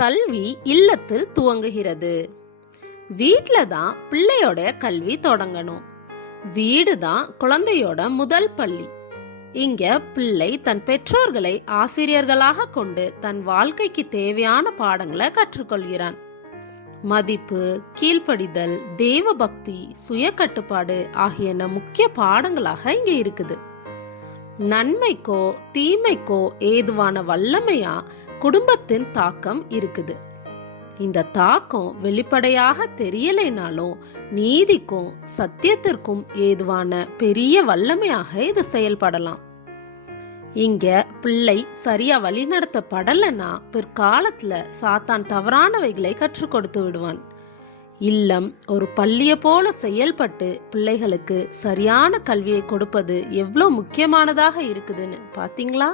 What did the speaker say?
கல்வி இல்லத்தில் துவங்குகிறது. வீட்ல தான் பிள்ளையோட கல்வி தொடங்கணும். வீடு தான் குழந்தையோட முதல் பள்ளி. இங்க பிள்ளை தன் பெற்றோர்களை ஆசிரியர்களாக கொண்டு தன் வாழ்க்கைக்கு தேவையான பாடங்களை கற்றுக்கொள்கிறான். மதிப்பு கீழ்ப்படிதல் தேவ பக்தி சுய கட்டுப்பாடு ஆகியன முக்கிய பாடங்களாக இங்க இருக்குது. நன்மைக்கோ தீமைக்கோ ஏதுவான வல்லமையா குடும்பத்தின் தாக்கம் இருக்குது. இந்த தாக்கம் வெளிப்படையாக தெரியலைனாலும் நீதிக்கும் சத்தியத்திற்கும் ஏதுவான பெரிய வல்லமையாக இது செயல்படலாம். இங்க பிள்ளை சரியா வழிநடத்தப்படலைன்னா பிற்காலத்துல சாத்தான் தவறானவைகளை கற்றுக் கொடுத்து விடுவான். இல்லம் ஒரு பள்ளிய போல செயல்பட்டு பிள்ளைகளுக்கு சரியான கல்வியை கொடுப்பது எவ்வளோ முக்கியமானதாக இருக்குதுன்னு பாத்தீங்களா?